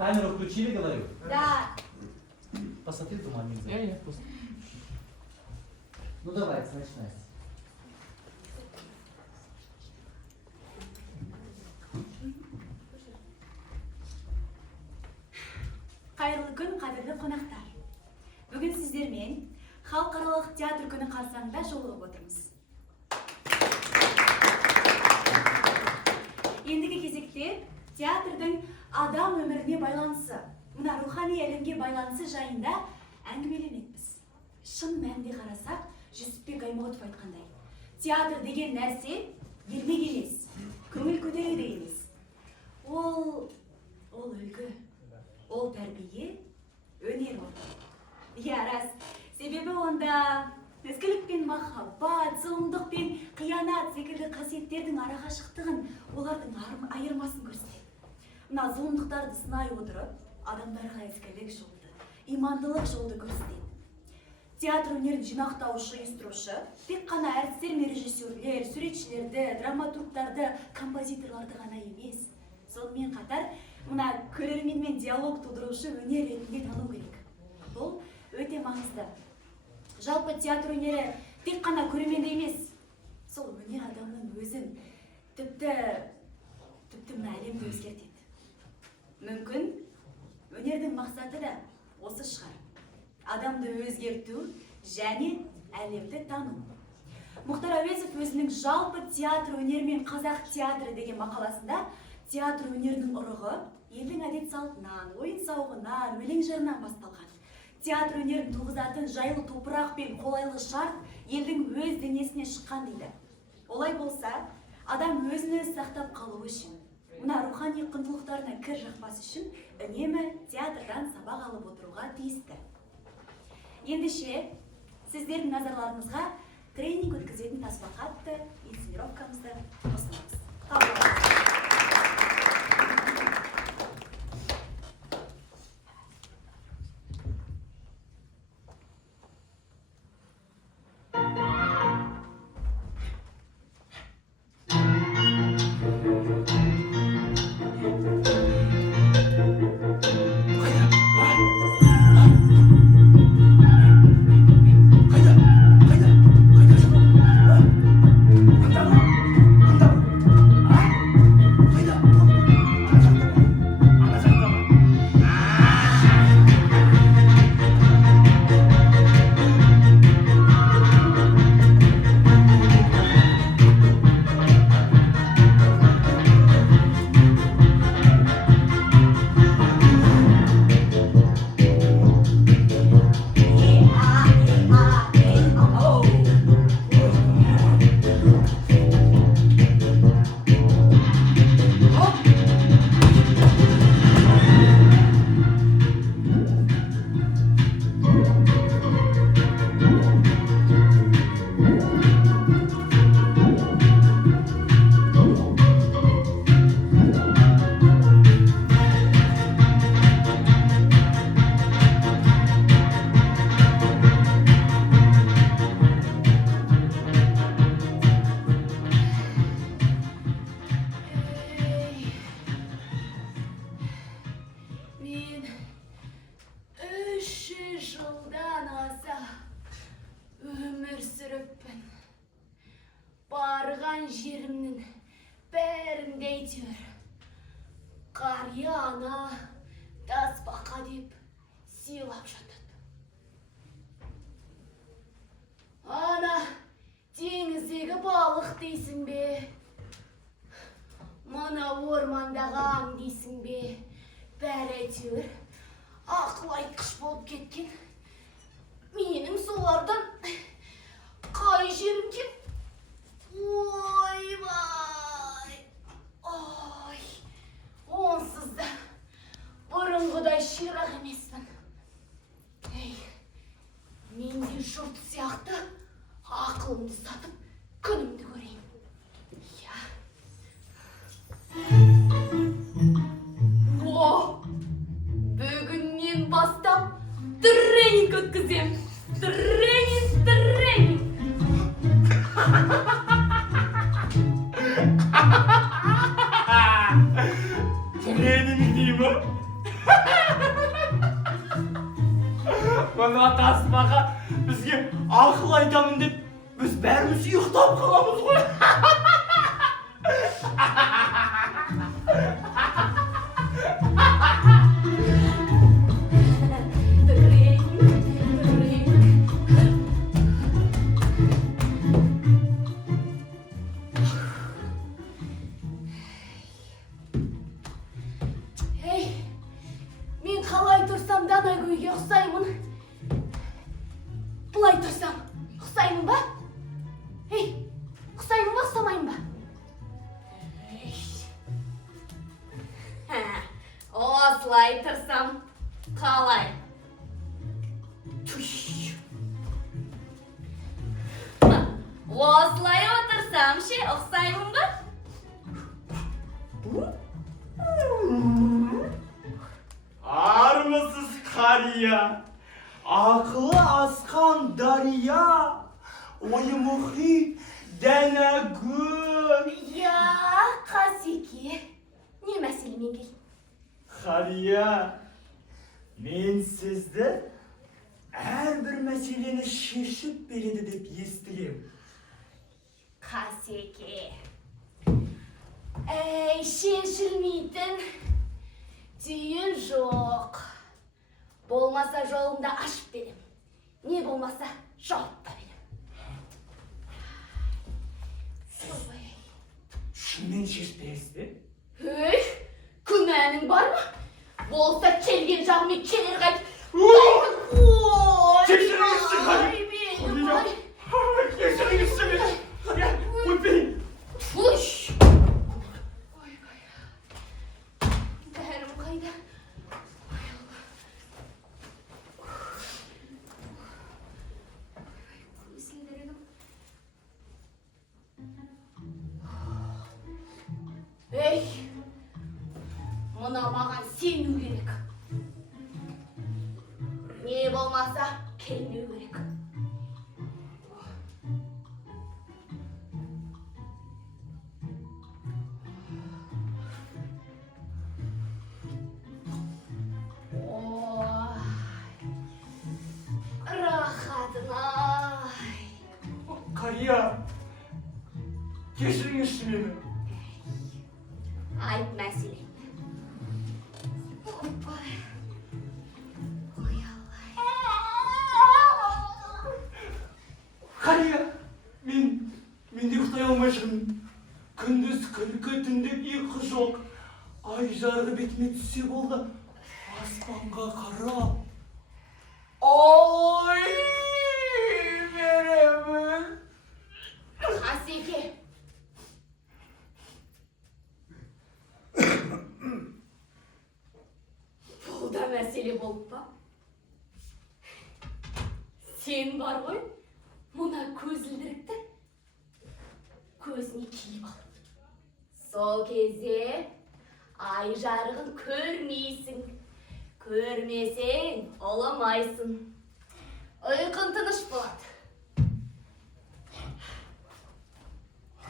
Камеру включили, говорю? Да. Посмотри, туман нельзя. Я просто. Ну давай, значит, Настя. Қайырлы күн, қадірлі қонақтар. Бүгін сіздермен халықаралық театр күні қарсаңында жолығып отырмыз. Ендігі кезекте театрдың адам өміріне байланысы, мына рухани әлемге байланысы жайында әңгімеленеміз. Шын мәнінде қарасақ, Жүсіпбек Аймауытов айтқандай, театр деген нәрсе ермек емес, көңіл көтереді емес. Ол үлгі, ол тәрбие, өнер орны. Иә, рас. Себебі онда ізгілік пен махаббат, зұлымдық пен қиянат секілді қасиеттердің арақашықтығын, олардың айырмасын көрсетеді. Мына зұлымдықтарды сынай отырып, адамдарға ізгілік жолды, имандылық жолды көрсетеді. Театр өнерін жинақтаушы, ұйыстырушы, тек қана әртістер мен режиссерлер, суретшілерді, драматургтарды, композиторларды ғана емес. Сонымен қатар, мына көрерменмен диалог тудырушы өнер ретінде тану керек. Бұл өте маңызды. Жалпы театр өнері тек қана көрерменді емес, сол өнер адамның өзін тіпті мына әлемді өзгертеді. Мүмкін өнердің мақсаты да осы шығар. Адамды өзгерту және әлемді тану. Мұхтар Әуезов өзінің жалпы театр өнері мен қазақ театры деген мақаласында театр өнерінің ұрығы елдің әдет салтынан, ойын сауығынан, өлең жырынан басталған. Театр өнерін туғызатын жайлы топырақ пен қолайлы шарт елдің өз денесіне шыққан дейді. Олай болса, адам өзін өзі сақтап қалу үшін, мына рухани құндылықтарына кір жақпас үшін үнемі театрдан сабақ алып отыруға тиісті. Ендеше, сіздердің назарларыңызға тренинг өткізетін таспақатты инсценировкамызды ұсынамыз. Қабыл алыңыз. Жерімнің бәрінде әйтеуір қария ана тасбақа деп сыйлап жатады. Ана теңіздегі балық дейсің бе? Мына ормандағы аң дейсің бе? Бәрі әйтеуір ақыл айтқыш болып кеткен. Менің солардан қай жерім кем? Ойбай! Ой! Онсыз да бұрынғыдай ширақ емеспін. Ей, мен де жұрт сияқты ақылымды сатып, күнімді көрейін. О! Бүгіннен бастап тренинг өткізем. Тренинг! Тренинг деймі? Bunu tasmağa bizge akıl aytamın dep biz bärimiz uyktab kalamız goy. Hey, men қалай тұрсам дана көйге ұқсаймын. Бұлай тұрсам ұқсаймын ба? Ей, ұқсаймын ба, ұқсамаймын ба? Осылай тұрсам қалай? Осылай отырсам ше, ұқсаймын ба? Armısız kariya, aklı askan darya, oyu muhit dene gül. Ya, Қасеке, не мәселемен кел? Kariya, men sizde her bir meseleni şaşıp beredi dep estilim. Қасеке. Шешілмейтін түйін жоқ. Болмаса жолымда ашып берем. Не болмаса жауап та берем. Şundan şaşıp berесіз Өй, күмәнің бар ма? Болса келген жағымен келер қайт. Кешіріңізші, Қария. Kişiğinizsin beni. Kariya, öpeyim. Фуш! Ойбай. Бәрім қайда? Ой, Алла. Көзілдірігім. Ей! Мына маған сену керек. Не болмаса келмеу керек. Рахатым-ай. Kariya, kişiğinizsin beni. Айт мәселеңді. Ой, Аллай. Kariya, men de uxtay almayışım. Gündüz külkü, tünde uyku yok. Ay jarğı betime düşse boldu. Aspanga kara. Oy, veremin. Қасеке. Бұл да мәселе болып па? Сен бар ғой, мұна көзілдірікті көзіне киіп ал. Сол кезде ай жарығын көрмейсің. Көрмесең, оламайсың. Ұйқын тыныш болады.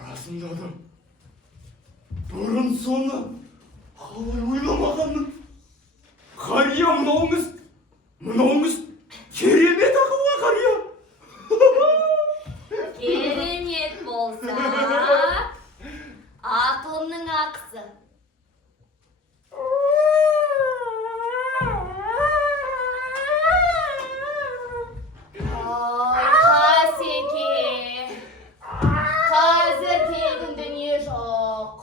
Расында да бұрын соны қалай ойламағанмын. Қария, мынауыңыз керемет ақылға, Қария. Керемет болса, ақылымның ақысы. Ой, Қасеке. Қазір тегін дүние жоқ.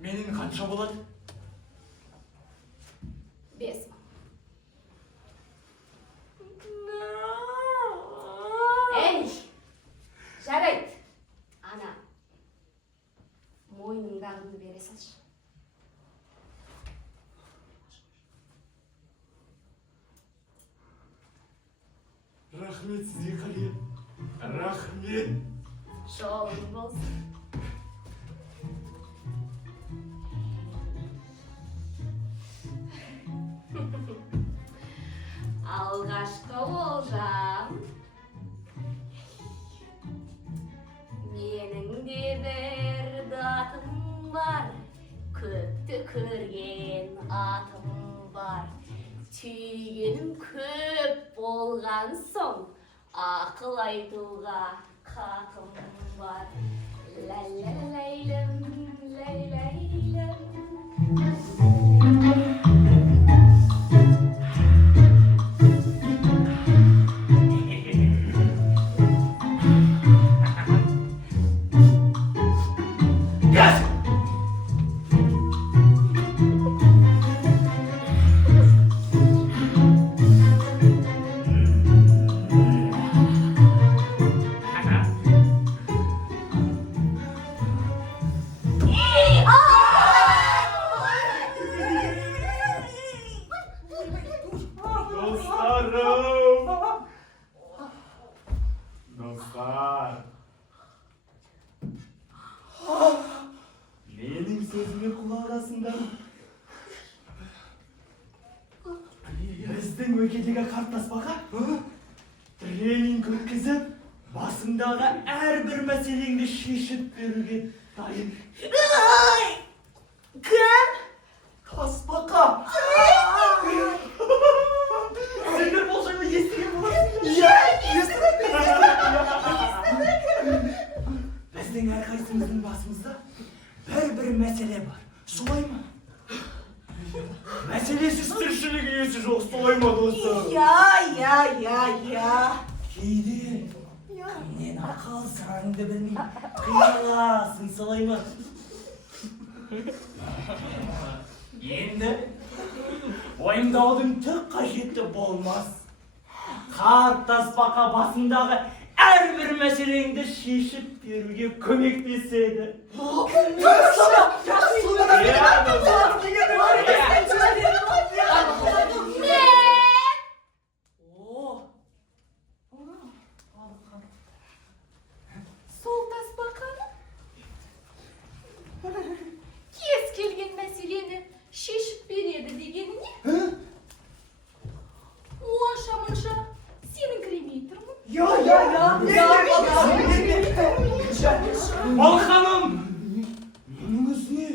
Менің қанша болады? 5 мың. Ей, жарайды. Ана, мойныңдағыңды бере салшы. Рахмет сізге, Қария. Рахмет. Жолың болсын. Алғашқы олжам. Менің де бір датым бар. Көпті көрген атым бар. Түйгенім көп болған соң, ақыл айтуға хақым бар. Ләйләләйләм, ләйләйләм. Dostlar. Mening sözüme kulak asınlar. Bizden ülkedeki kartlasmaga trening ötkizip basındağı her bir meseleni şişip verirge dayım. Kim? Tasbaka. Sinir bolsayma yesine bulasın. Bizden herkaisimizin basımızda bir mesele var. Solay mı? Meselesiz tırşılık üyesi yok. Solay mı dostum? Ya. Keydi. Annen akıl sırrını da bilmeyeyim. Kıyalasın solay mı? Endi oyundaudun tük kaşeti bolmaz. Kart tasbaka basındağı her bir meseleni de şişip berүүгө kömekleşseydi. Сол тасбақаны кез келген мәселені шешіп береді дегеніне онша-мұнша сеніңкіремей тұрмын. Ал ханым! Мұныңыз не?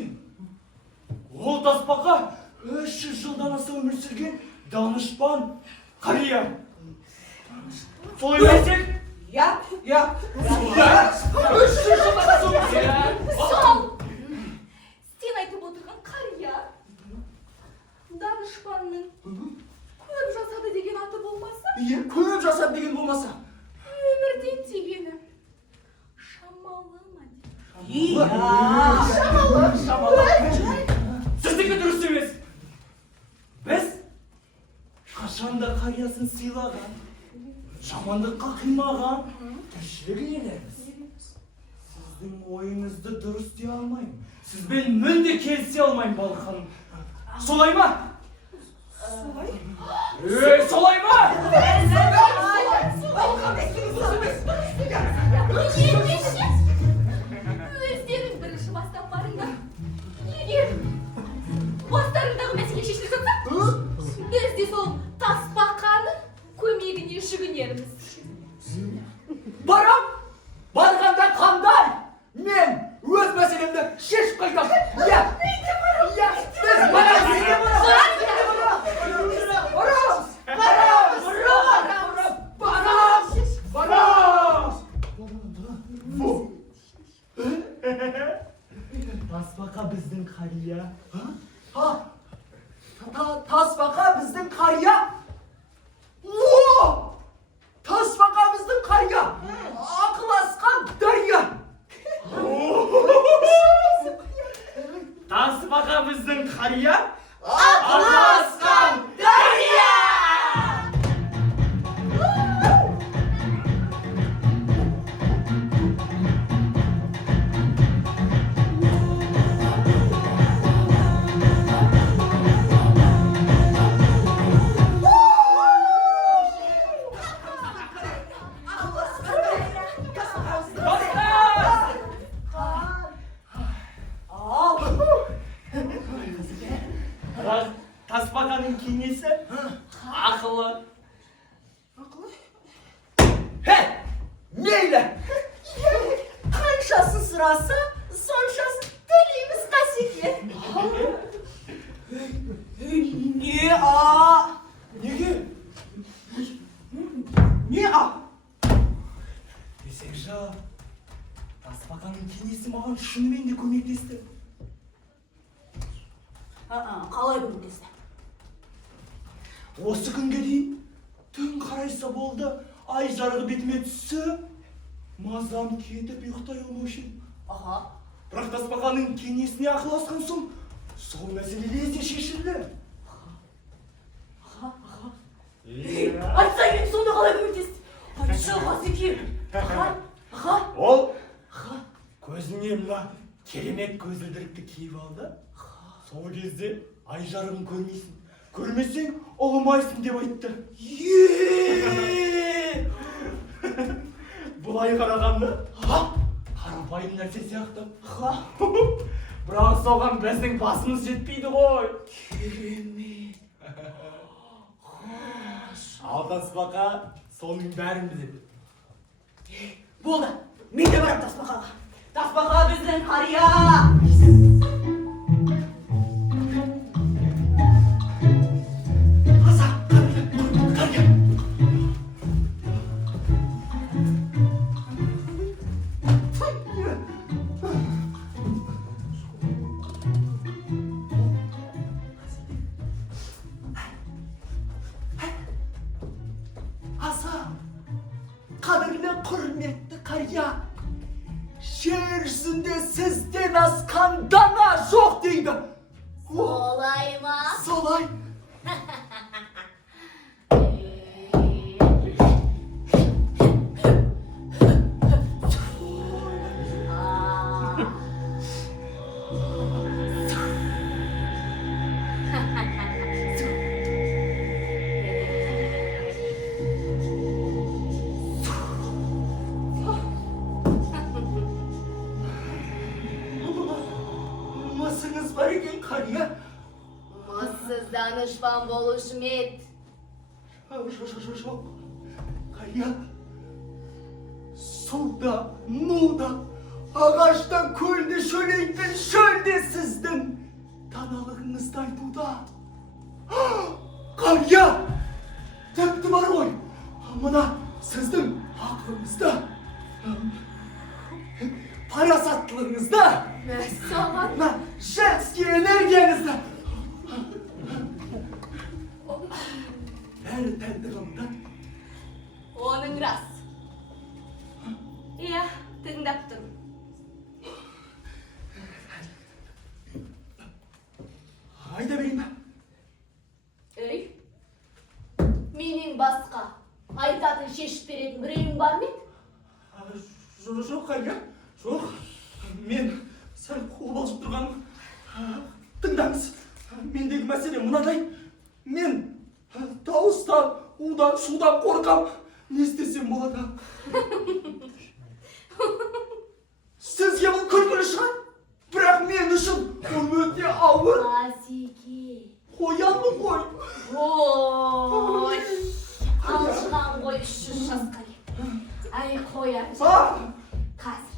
Ол тасбақа 300 жылдан аса өмір сүрген данышпан қария. Солай емесек? Сол! Сен айтып отырған қария данышпанның көп жасады деген аты болмаса, Көп жасап деген болмаса. өмірден тегені шамалы ма деп? Сіздікі дұрыс емес. Біз қашанда қариясын сыйлаған, жамандыққа қимаған тіршілік иелеріміз. Сіздің ойыңызды дұрыс дей алмаймын. Сізбен мүлде келісе алмаймын, Балық ханым. Солай ма? Солай ма? Өздерің бірінші бастап барыңдар. Егер бастарыңдағы мәселе шешіліп жатса, біз де сол тасбақаның көмегіне жүгінерміз. Барам! Барғанда қандай? Мен өз мәселемді шешіп қайтам. Tasbaka біздің қария. Tasbaka біздің қария. Tasbaka біздің қария. Ақыл асқан дария. Tasbaka біздің қария. Ақыл асқан дария. Tasbaka'nın kengesi akıllı. Neyle? Қаншасы сұраса, соншасы төлейміз қасеке. Ne a? Неге? Не а? Есекжан, тасбақаның кеңесі маған шынымен де көмектесті. Қалай көмектесті? Осы күнге дейін түн қарайса болды, ай жарығы бетіме түссе, мазам кетіп ұйықтай алмаушы едім. Бірақ тасбақаның кеңесіне ақылдасқан соң, сол мәселелер де шешілді. Айтса енді сонда қалай көмектесті? Айтшы Ғазеке. Ол көзіне мына керемет көзілдірікті киіп алды. Сол кезде ай жарығын көрмейсің. Көрмесең ұлымайсың деп айтты. Бұлай қарағанда қарапайым нәрсе сияқты. Бірақ соған біздің басымыз жетпейді ғой. Керемет. Ал тасбақа соның бәрін біледі. Болды. Мен де барам тасбақаға. Тасбақа біздің қария. Аса, қария. Аса, қадірлі құрметті қария. Жер жүзінде сізден асқан дана жоқ дейді. Солай ма? Солай. Масыңыз бар екен қария. Массыз danışman болушым ед. Жоқ. Қария. Суда, нуда, ағашта көлде шөлейтін шөлде сіздің даналығыңызды айтуда. Қария! Тіпті бар ғой. Мына сіздің ақылыңызда, парасаттылығыңызда, Мәссаған. мына женский энергияңызда. Бәрі тәндігімді. Оның рас. Иә, тыңдап тұрмын. Айда берейін ба? Ей, менен басқа айтатын шешіп беретін біреуің бар ма еді? Жоқ, қария. Жоқ. Мен сәл қобалжып тұрғаным. Тыңдаңыз. Мендегі мәселе мынадай. Мен дауыстан, удан, шудан қорқам. Не істесем болады? Сізге бұл күлкілі шығар. Бірақ мен үшін бұл өте ауыр. Ғазеке. Қоямын ғой. Ой, алжыған ғой 300 жасқа кеп. Ай, қояр. Қазір.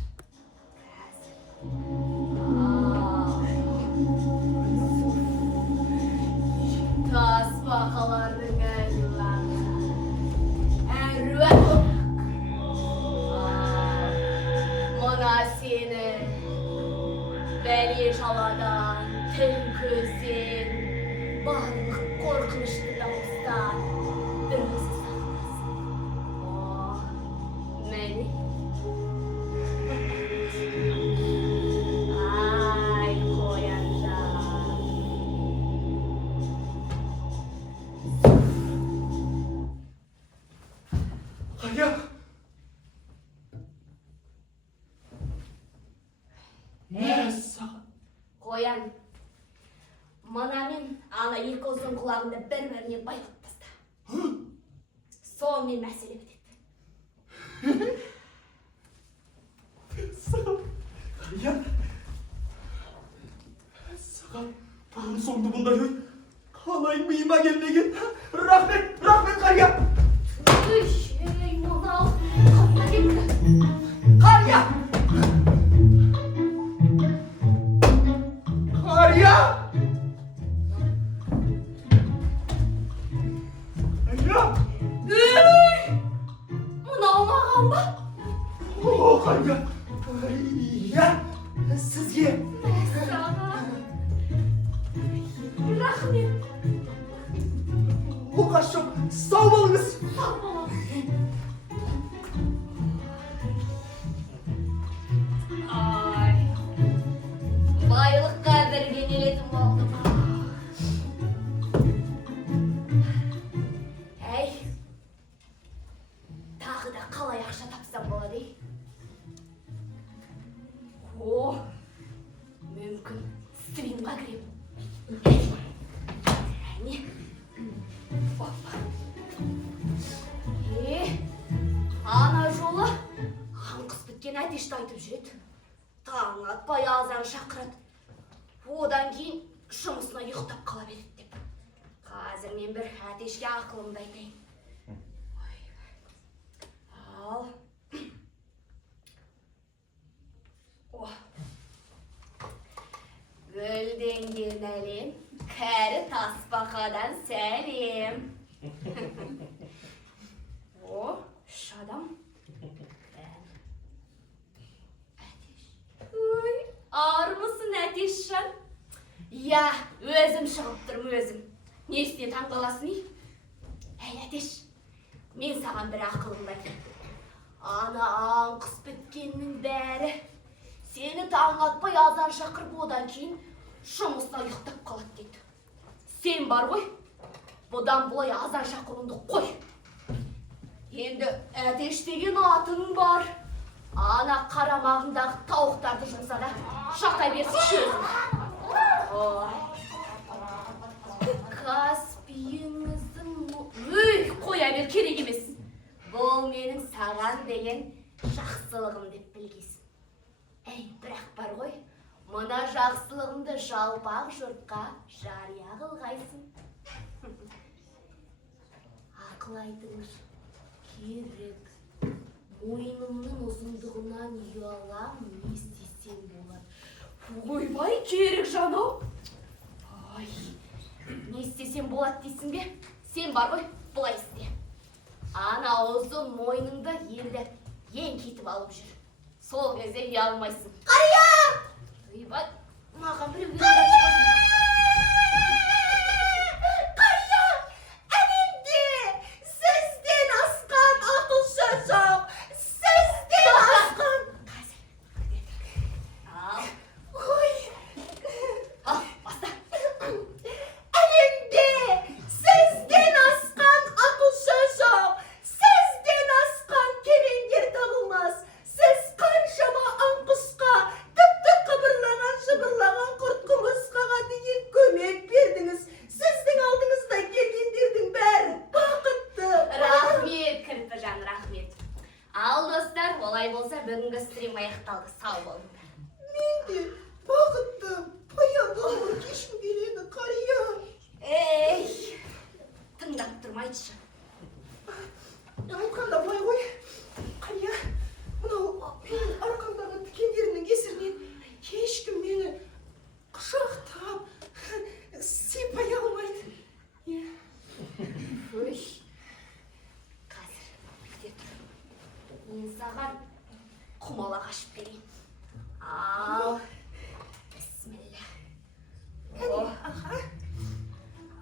Тасбақалардың әруағы. Мына сені бәле жаладан, тіл көзден, барлық қорқынышты дауыстан бір өзі сақтасын. Мені. Ай, қоянжан. Қария. Мәссаған. Қоян. Мана мен ана екі ұзын құлағында бір-біріне байлап таста. Сонымен мәселе бітеді. Мәссаған. Қария. Мәссаған. Бұрын соңды бұндай ой қалай миыма келмеген. Рахмет, қария. Ей, мынау қапқа келді. Қария. Қария. Иә, сізге. Саған. Рахмет. Оқасы жоқ, сау болыңыз. Сау болам. Ай. Байлыққа бірге келетін болдым. Әй. Тағы да қалай ақша тапсам болады, ей? О, мүмкін стримға кірем. Әне. Опа. Ана жолы аңқыс біткен әтешті айтып жүреді. Таң атпай азан шақырады. Одан кейін жұмысына ұйықтап қала береді деп. Қазір мен бір әтешке ақылымды айтайын. Ал. Гүлденген әлем, кәрі тасбақадан сәлем. О, үш адам. Әтеш. Ой, армысың әтешжан? Я, өзім шығып тұрмын өзім. Несіне таң қаласың, ей? Әй, әтеш, мен саған бір ақылымды айтайын. Ана аңқыс біткеннің бәрі сені таң атпай азан шақырып одан кейін жұмысына ұйықтап қалады дейді. Сен бар ғой, бұдан бұлай азан шақыруыңды қой. Енді әтеш деген атының бар. Ана қарамағындағы тауықтарды жұмсада шақай берсін шөзін. Каспиіңіздің... Өй, қоя бер, керек емес. Бұл менің саған деген жақсылығым деп білгейсің. Әй, бірақ бар ғой, мына жақсылығымды жалпақ жұртқа жария қылғайсың. Ақыл айтыңыз, керек. Мойнымның ұзындығынан ұялам, не істесем болады. Ойбай, керек жанау. Ай, не істесем болады дейсің бе? Сен бар ғой, бұлай істе. Ана ұзын мойныңды енді ең кетіп алып жүр. Сол кезде ұялмайсың. Қария! Ойбай, маған біреулер қашпасын. Қария! Әлемде сізден асқан ақылшы жоқ. Сізден асқан. Ал. Ой! Ал, баста. Әлемде сізден асқан ақылшы жоқ. Сізден асқан кемеңгер табылмас. Сіз қаншама аңқұсқа, тіпті қыбырлаған, жыбырлаған құрт құмырсқаға дейін көмек бердіңіз. Сіздің алдыңызда келгендердің бәрі бақытты. Рахмет, кірпіжан, рахмет. Ал, достар, олай болса бүгінгі стрим аяқталды. Сау болыңдар. Мен де бақытты баян ғұмыр кешім келеді, қария. Ей, тыңдап тұрмайдшы. Айтқанда былай ғой, қария, мынау менің арқамдағы тікендерімнің кесірінен ешкім мені құшақтап, сипай алмайды. Өй, қазір бүйте тұр. Мен саған құмалақ ашып берейін. Ал, бісміллә. О, Аха,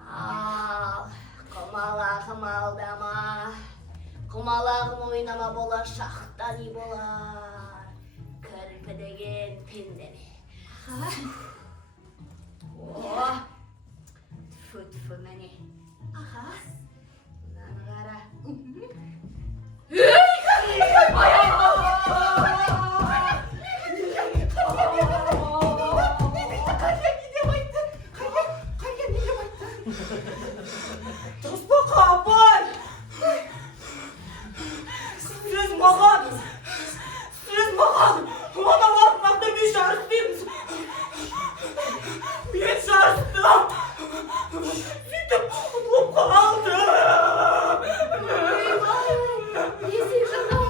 ал, құмалағым алдама. Құмалағым ойнама, болашақта не болар? Кірпі деген пендеме. О, тфу-тфу мәне. аха. Мынаны қара. Қария не деп айтты? Қария не деп айтты? Тасбақа апай! Сіз маған маған артынақта жарыс беріңіз. Мен жарыстым. Сөйтіп ұтылып қалдым. Есек жанау.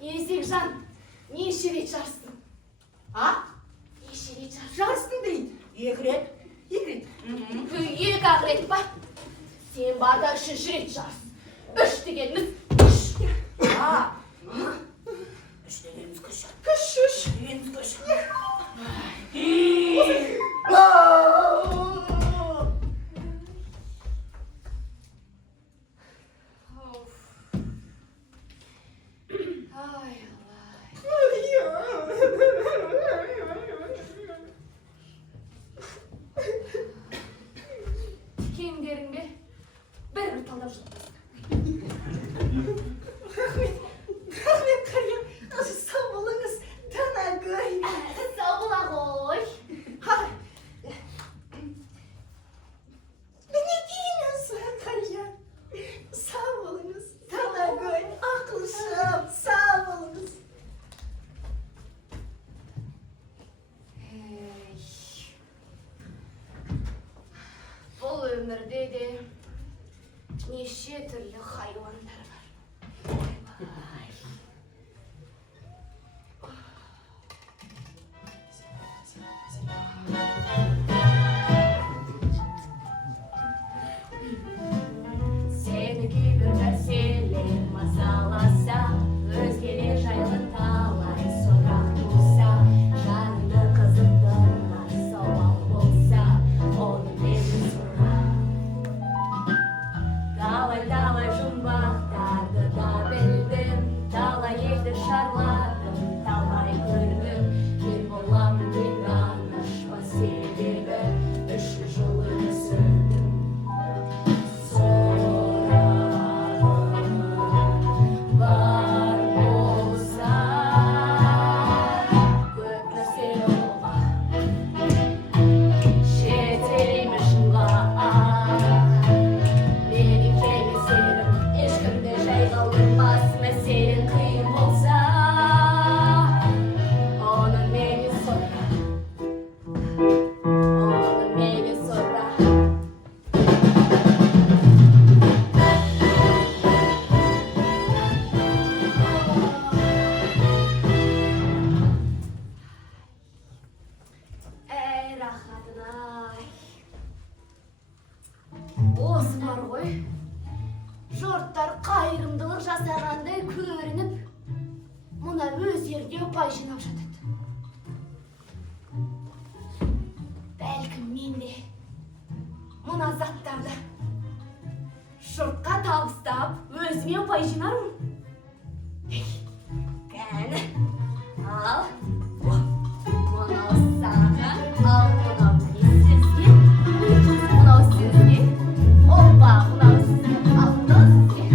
Есек жан, неше рет жарыстың? А? Неше рет жарыстың? Жарыстың дейді. Екі рет. Екі ақ рет па? Sen barda üçüncü rет жарсың. Үш дегеніміз үш. Үш дегеніміз күш. Үш дегеніміз күш. Ай, Кеңдерің бе? Бір талдап жатыр. Рахмет қария. Сау болыңыз, Данагөй. Сау бола ғой. Не дейміз, қария? Сау болыңыз, Данагөй. Ақылшым, сау болыңыз. Бұл өмірде де неше түрлі хайуандар бар. Ойбай. Сені кейбір нәрселер мазаласа, өзгелер жайлы талай сұрақ туса, жаныңды қызықтырар сауал болса, оны менен сұра. Талай жұмбақтарды да білдім, талай елді шарладым, талай көрдім. Мен боламын мен данышпа себебі, 3 жыл өмір сүрдім. Сұрағым бар болса, көп нәрсе олға, жетелеймін шынға. Менің келмесерім ешкімді жай қалдырмас, мәселен қиын болса, оны менен сұра, оны менен сұра. Әй рахатын-ай. Осы бар ғой, жұрттар қайырымдылық жасағандай көрініп, мұна өздеріне ұпай жинап жатады. Бәлкім мен де мұна заттарды жұртқа табыстап, өзіме ұпай жинармын. Кәні, ал, мынау саған, ал мынау сізге, мынау сізге, опа, мынау сізге, ал мынау сізге.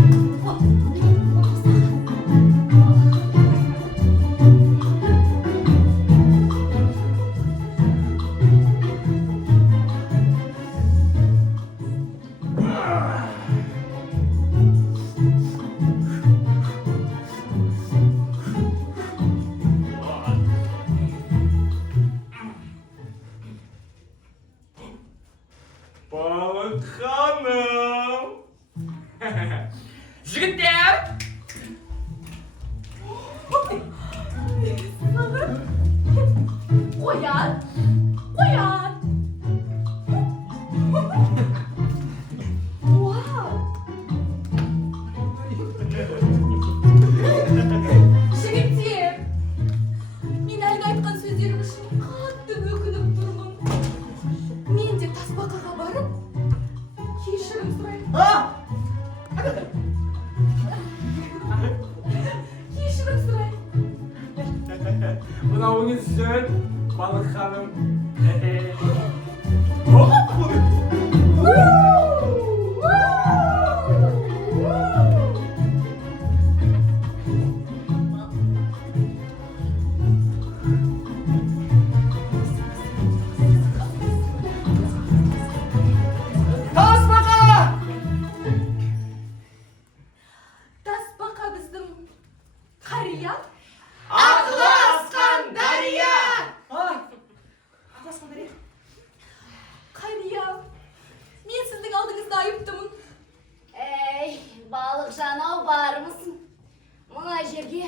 Балық ханым! Жігіттер! Қоян, қоян. Вау! Жігіттер, мен әлгі айтқан сөздерім үшін қатты өкініп тұрмын. Мен де тасбақаға барып, кешірім сұраймын. Кешірім сұраймын. Мынауыңыз жөн, балық ханым. Тасбақа біздің қария. Ақылы асқан дария! Қария, мен сіздің алдыңызда айыптымын. Ей, балық жанау бармысың? Мына жерге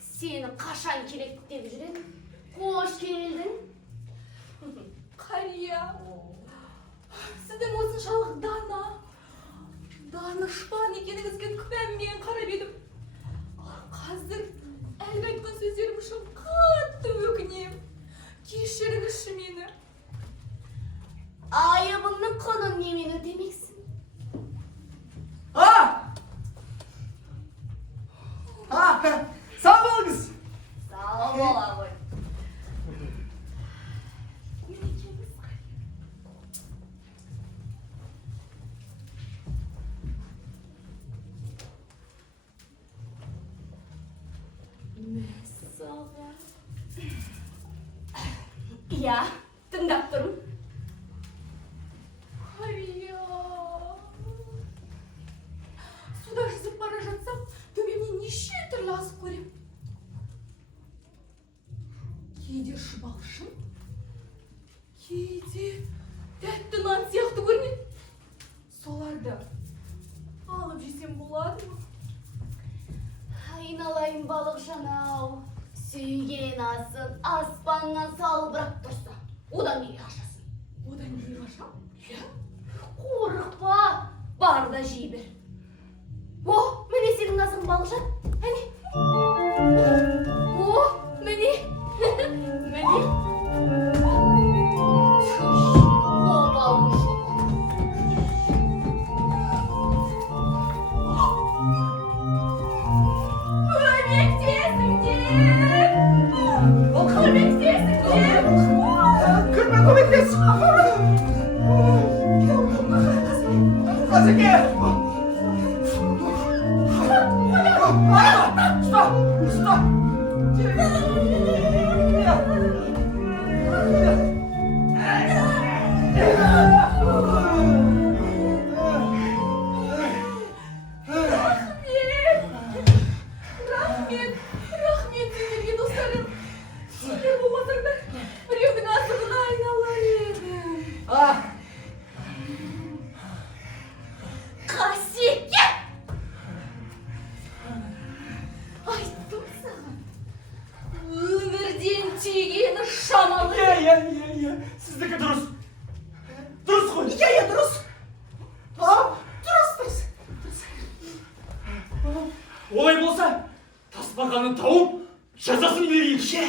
сені қашан керек деп жүрем. Қош келдің. Қария, сіздің осыншалық дана, Danışman ekeningizге күмәнмен қарап едім. Қазір әлгі айтқан сөздерім үшін қатты өкінем. Кешіріңізші мені. Айыбыңның құнын немен өтемексің? Sağ olыңыз. Сау бола ғой. Мінекеңіз қай? Мәссаған. Иә, тыңдап тұрмын. Суда жүзіп бара жатсам, төбемнен неше түрлі асып көрем. Кейде шұбалшын, кейде тәтті нан сияқты көрінеді. Соларды алып жесем болады ма? Айналайын балық жанау, сүйген асын аспаннан салбырап тұрса, одан неге қашасың? Одан неге қашам? Иә? Қорықпа, бар да жей бер. О, міне сенің асың балықжан. Әне. О, міне. Міне. О, балың жоқ. Көмектес. Қазеке. Рахмет сендерге достарым. Сендер болмасаңдар, біреудің асығына айналар едім. Қасеке! Айттым саған. Өмірден түйгені шамалы. Иә, сіздікі дұрыс. Дұрыс қой. Иә, дұрыс. Дұрыс. Олай болса, тасбақаны тауып, жазасын берейікші.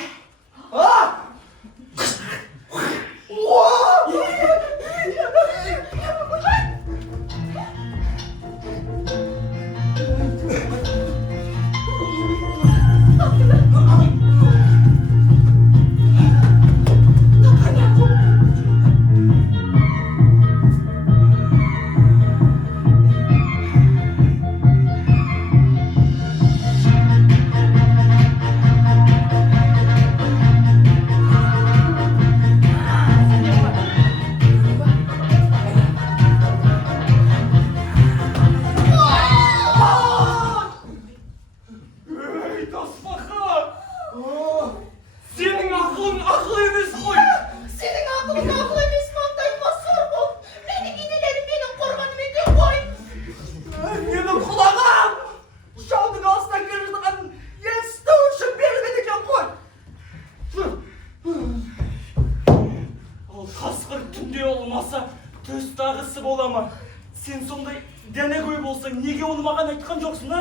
Төстағысы бола ма? Сен сондай дәнекөй болсаң, неге оны маған айтқан жоқсың,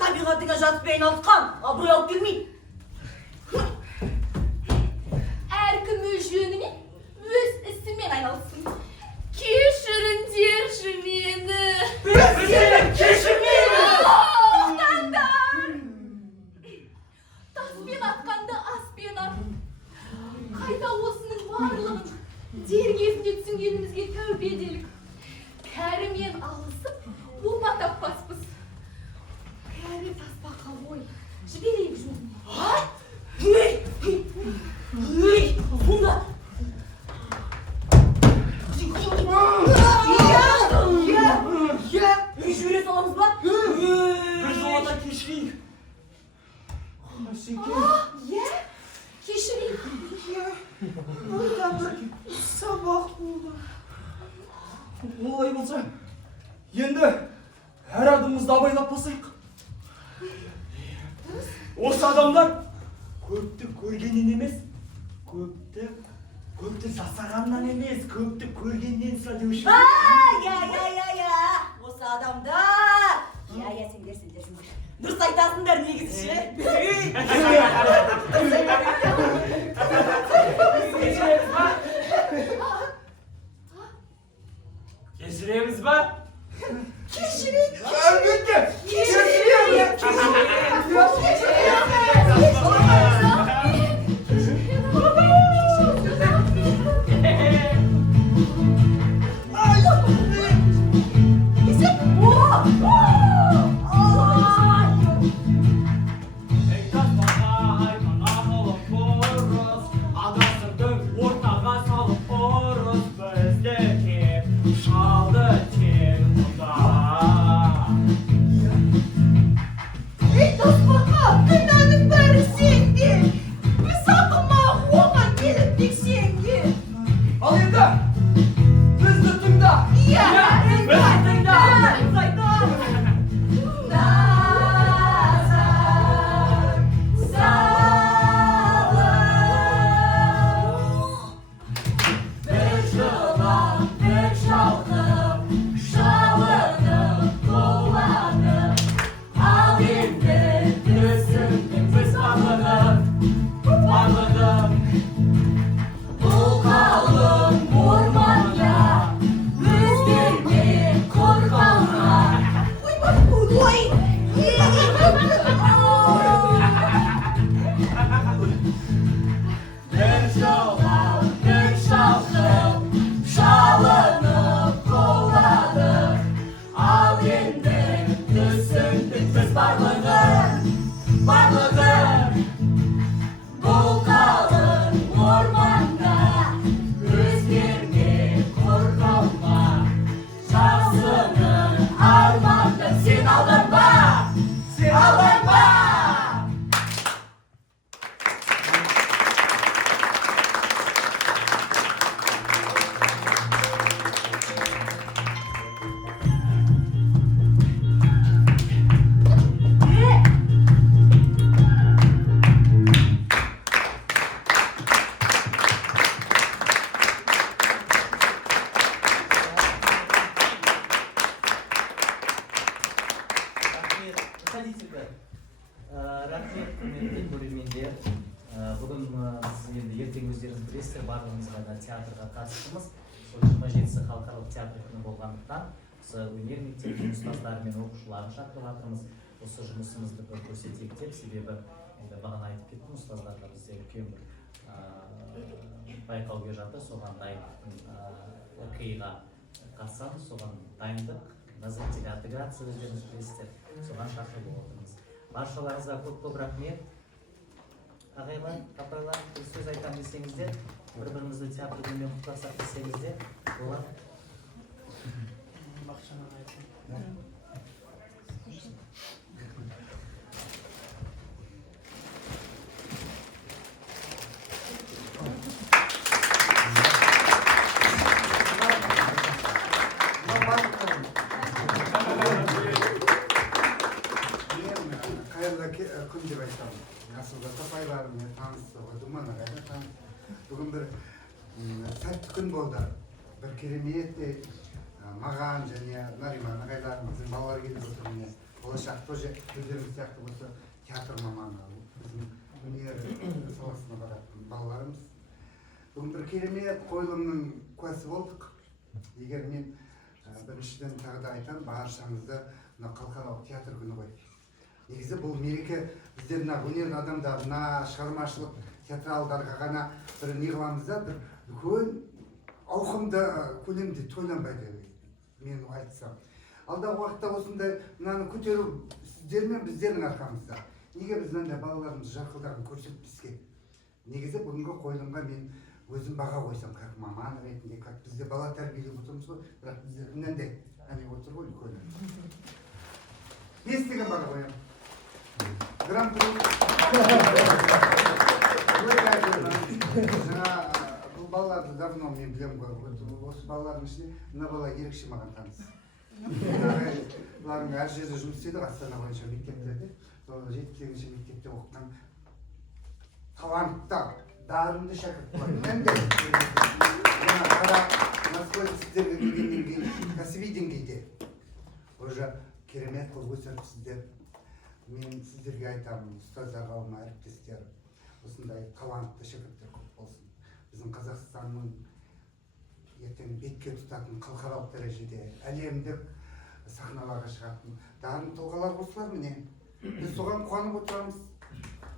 Табиғатыңа жатпай айналысқан, абырой алып келмейді. Әркім өз жөнімен, өз ісімен айналсын. Кешіріңдерші мені. Біз сені кешірмейміз. Оқтаңдар! Таспен атқанды аспен ат. Қайта осының барлығын дер кезінде түсінгенімізге тәубе делік. Кәрімен алысып, опа таппаспыз. Кәрі тасбақа ой, жіберейік жолына. Иә, жүре саламыз ба? бір жолата кешірейік. Иә, кешірейік. Бұлда бір сабақ болды. Олай болса, енді әр адымымызды абайлап басайық. Осы адамдар көпті көргенін емес, көпті көпті жасағаннан емес, көпті көргеннен сұра деуші. Я. Осы адамдар. Я, сендер. Дұрыс айтасыңдар негізі ше. Кешіреміз ба? Әлбетте! Ал енді, бізді тыңда! Рахмет, құрметті көрермендер. Бүгін сіз енді ертең өздеріңіз білесіздер, барлығымызға да театрға қатыстымыз. 27-сі халықаралық театр күні болғандықтан осы өнер мектебінің ұстаздары мен оқушыларын шақырып жатырмыз. Осы жұмысымызды көрсетейік деп, себебі енді бағана айтып кеттім, ұстаздарға бізде үлкен бір байқау келе жатыр, соған дайындықтың ОКИ-ға қатысамыз, соған дайындық, интеграция өздеріңіз білесіздер, соған шақырып отырмыз. Баршаларыңызға көп рахмет. Ағайлар, апайлар, бір сөз айтам десеңіздер, бір-бірімізді театр күнімен құттықтасақ десеңіздер, болады. Күн деп айтамын. Асылда тапайларымен таныстығы, думан ағайда таныс. Бүгін бір сәтті күн болды. Бір керемет маған және Нариман ағайларымыздың балалар келіп отыр міне. Болашақта өздеріңіз сияқты осы театр маманы, біздің өнер саласына баратын балаларымыз. Бүгін бір керемет қойылымның куәсі болдық. Егер мен біріншіден тағы да айтамын, баршаңызды халықаралық театр күні ғой. Негізі бұл мереке біздер өнер адамдарына, шығармашылық театралдарға ғана бір не қыламыз да, бір үлкен ауқымды көлемде тойланбайды, мен айтсам. Алдағы уақытта осындай мынаны көтеру сіздер мен біздердің арқамызда. Неге біз мынандай балаларымыз жарқылдағын көрсетпеске? Негізі бүгінгі қойылымға мен өзім баға қойсам, как маман ретінде, как бізде бала тәрбиелеп отырмыз ғой, бірақ біздер мынандай әне отыр ғой үлкен. 5 деген баға қоямын. Гран-при. Жаңа бұл балаларды давно мен білем ғой. Осы балалардың ішінде мына бала ерекше маған таныс. Бұлардың әр жерде жұмыс істейді, Астана бойынша мектептерде. Сол 7-8 мектепте оқыған талантты дарынды шәкірт болады. Мен де қара насколько сіздерге келген деңгей, кәсіби деңгейде уже керемет қылып өсіріпсіздер. Мен сіздерге айтамын, ұстаздар қауымы, әріптестер, осындай талантты шәкірттер көп болсын. Біздің Қазақстанның ертең бетке тұтатын халықаралық дәрежеде әлемдік сахналарға шығатын дарынды тұлғалар осылар міне. Біз соған қуанып отырамыз.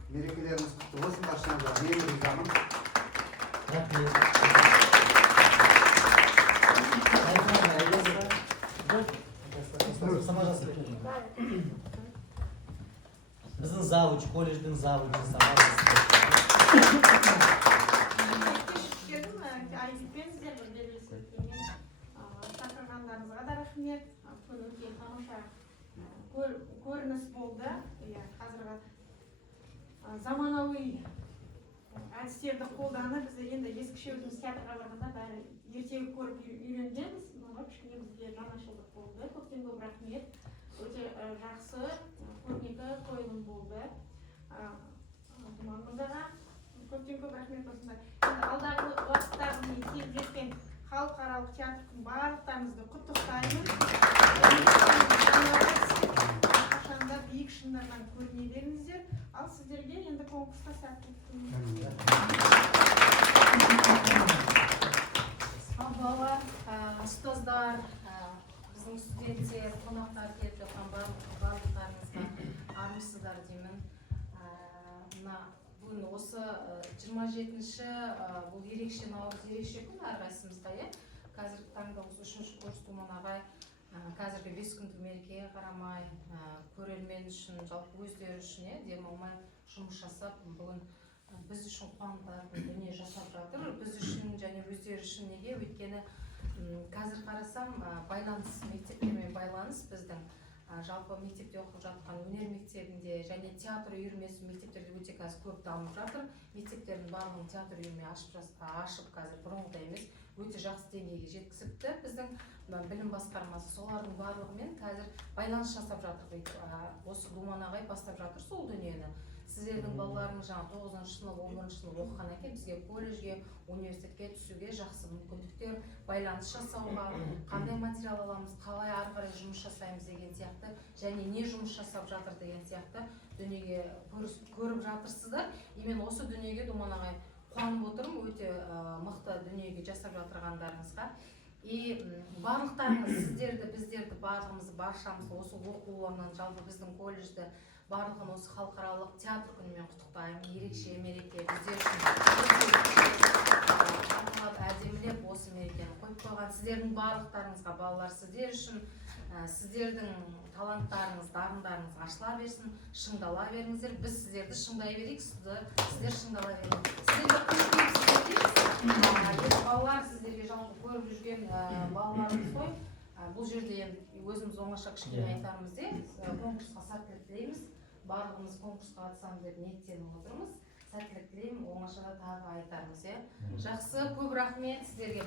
Мерекелеріңіз құтты болсын, баршаңызға мен ризамын. Рахмет. Біздің завуч, колледждің завучы айтыппенсіздер бір белгісіздермен шақырғандарыңызға да рахмет. Күн өте тамаша көрініс болды. Қазіргі заманауи әдістерді қолданып біз енді ескіше өзіміз театрға барғанда бәрі ертегі көріп үйренгенбіз. Кішкене бізге жаңашылдық болды. Көптен көп рахмет. Өте жақсы көрнекі қойылым болды. Думан мырзаға көптен көп рахмет осындай. Енді алдағы уақыттағы келіп жеткен халықаралық театрдың барлықтарыңызды құттықтаймын. Қашанда биік шыңдардан көріне беріңіздер. Ал сіздерге енді конкурсқа сәттілік тілеймін. Балалар, ұстаздар, біздің студенттер, қонақтар келіп жатқан барлықтарыңызға армысыздар деймін. Бүгін осы 27-ші бұл ерекше наурыз ерекше күн әрқайсымызда. Қазіргі таңда осы 3-ші курс Думан ағай қазіргі 5 күндік мерекеге қарамай көрермен үшін, жалпы өздері үшін демалмай жұмыс жасап, бүгін біз үшін қуантатын дүние жасап жатыр. Біз үшін және өздері үшін неге? Өйткені қазір қарасам байланыс, мектептермен байланыс біздің жалпы мектепте оқып жатқан өнер мектебінде және театр үйірмесі мектептерде өте қазір көп дамып жатыр. Мектептердің барлығын театр үйірме ашып қазір бұрынғыдай емес, өте жақсы деңгейге жеткізіпті. Біздің білім басқармасы солардың барлығымен қазір байланыс жасап жатыр. Осы Думан ағай бастап жатыр сол дүниені. Сіздердің балаларыңыз жаңа 9-шы сынып, 11-ші сынып оқығаннан кейін бізге колледжге, университетке түсуге жақсы мүмкіндіктер, байланыс жасауға, қандай материал аламыз, қалай ары қарай жұмыс жасаймыз деген сияқты, және не жұмыс жасап жатыр деген сияқты дүниеге көріп жатырсыздар. Мен осы дүниеге Думан ағай қуанып отырмын, өте мықты дүниеге жасап жатырғандарыңызға. Барлықтарыңыз сіздерді, біздерді, барлығымызды, баршамызды осы оқу орнынан, жалпы біздің колледжді барлығын осы халықаралық театр күнімен құттықтаймын. Ерекше мереке біздер үшін әдемілеп осы мерекені қойып қойған. Сіздердің барлықтарыңызға, балалар, сіздер үшін сіздердің таланттарыңыз, дарындарыңыз ашыла берсін, шыңдала беріңіздер. Біз сіздерді шыңдай берейік, сіздер шыңдала беріңіздер. Сіздерге құттықтаймыз. Балалар, сіздерге жалпы көріп жүрген балаларымыз ғой. Бұл жерде өзіміз оңаша кішкене айтарымыз конкурсқа сәттілік тілейміз. Барлығымыз конкурсқа қатысамыз деп ниеттеніп отырмыз. Сәттілік тілеймін, оңашада тағы айтармыз. Жақсы, көп рахмет сіздерге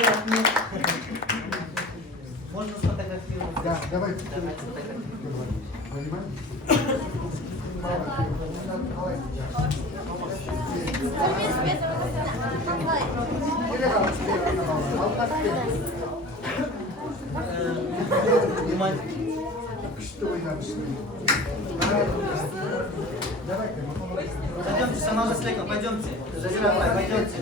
Рахмет. Можно сфотографировать? Да, давайте. Пойдемте, сама Слека, пойдемте. Пойдемте.